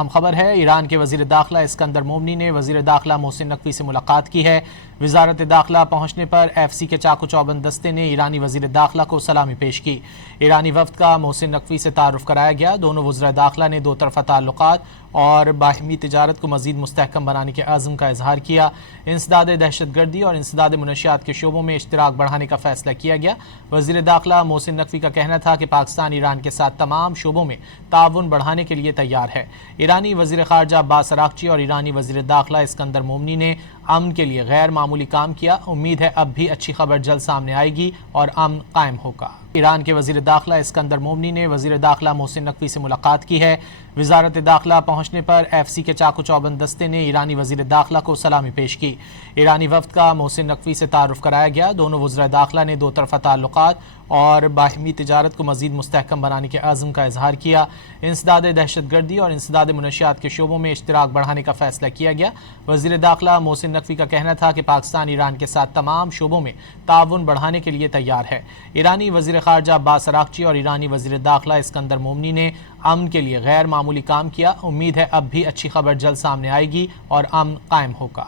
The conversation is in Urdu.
اہم خبر ہے، ایران کے وزیر داخلہ اسکندر مومنی نے وزیر داخلہ محسن نقوی سے ملاقات کی ہے۔ وزارت داخلہ پہنچنے پر ایف سی کے چاقو چوبند دستے نے ایرانی وزیر داخلہ کو سلامی پیش کی۔ ایرانی وفد کا محسن نقوی سے تعارف کرایا گیا۔ دونوں وزراء داخلہ نے دو طرفہ تعلقات اور باہمی تجارت کو مزید مستحکم بنانے کے عزم کا اظہار کیا۔ انسداد دہشت گردی اور انسداد منشیات کے شعبوں میں اشتراک بڑھانے کا فیصلہ کیا گیا۔ وزیر داخلہ محسن نقوی کا کہنا تھا کہ پاکستان ایران کے ساتھ تمام شعبوں میں تعاون بڑھانے کے لیے تیار ہے۔ ایرانی وزیر خارجہ عباس اراغچی اور ایرانی وزیر داخلہ اسکندر مومنی نے امن کے لیے غیر معمولی کام کیا۔ امید ہے اب بھی اچھی خبر جلد سامنے آئے گی اور امن قائم ہوگا۔ ایران کے وزیر داخلہ اسکندر مومنی نے وزیر داخلہ محسن نقوی سے ملاقات کی ہے۔ وزارت داخلہ پہنچنے پر ایف سی کے چاقو چوبند دستے نے ایرانی وزیر داخلہ کو سلامی پیش کی۔ ایرانی وفد کا محسن نقوی سے تعارف کرایا گیا۔ دونوں وزراء داخلہ نے دو طرفہ تعلقات اور باہمی تجارت کو مزید مستحکم بنانے کے عزم کا اظہار کیا۔ انسداد دہشت گردی اور انسداد منشیات کے شعبوں میں اشتراک بڑھانے کا فیصلہ کیا گیا۔ وزیر داخلہ محسن نقوی کا کہنا تھا کہ پاکستان ایران کے ساتھ تمام شعبوں میں تعاون بڑھانے کے لیے تیار ہے۔ ایرانی وزیر خارجہ عباس اراغچی اور ایرانی وزیر داخلہ اسکندر مومنی نے امن کے لیے غیر معمولی کام کیا۔ امید ہے اب بھی اچھی خبر جلد سامنے آئے گی اور امن قائم ہوگا۔